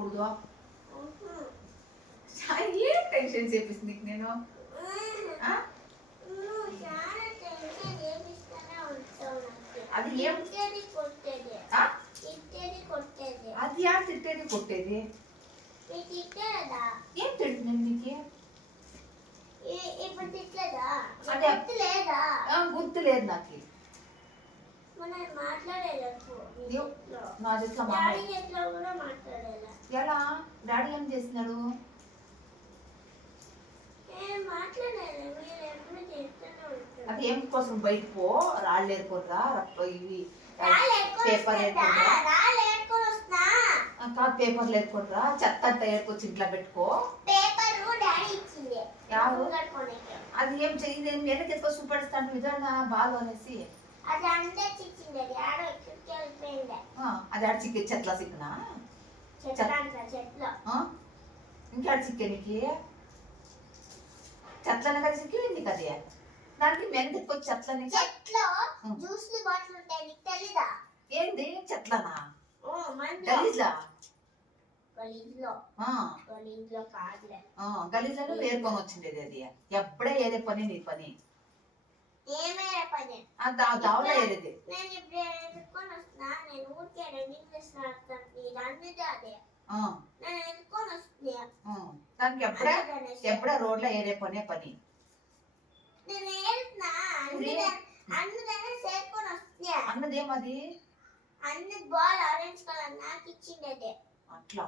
చెప్పకూడదు. ఏం టెన్షన్ చేపిస్తుంది నీకు నేను? అది ఏం అది యాడ్ తిట్టేది కొట్టేది ఏం తిడుతుంది నీకు? గుర్తు లేదు నాకు. ఎలా డాడీ ఏం చేస్తున్నాడు? అది ఏం కోసం బయట పో, రాళ్ళు ఏరుకోరా, ఇవి పేపర్ ఏరుకోరా, కాదు పేపర్లు ఏరుకోరా, చెత్త అంతా ఏరుకొచ్చి ఇంట్లో పెట్టుకో. అది ఏం చెయ్యి వెనక ఎక్కువ చూపెడతాను విధాన బాగా అనేసి అది ఆడ చిక్కే చెట్ల సిక్కునా ఇంకాడ చిక్కే నీకు చెట్లనే కదా చిక్కి నీకు అది దానికి వెనక ఎక్కువ చెట్లని ఏంది చెట్లనా గలీజ్లా గలీజ్లో ఏర్కొని వచ్చిండేది అది ఎప్పుడే ఏదే పని నీ పని దావలో ఏరేది దానికి ఎప్పుడే రోడ్లో ఏరే పనే పని అన్నదేమది అట్లా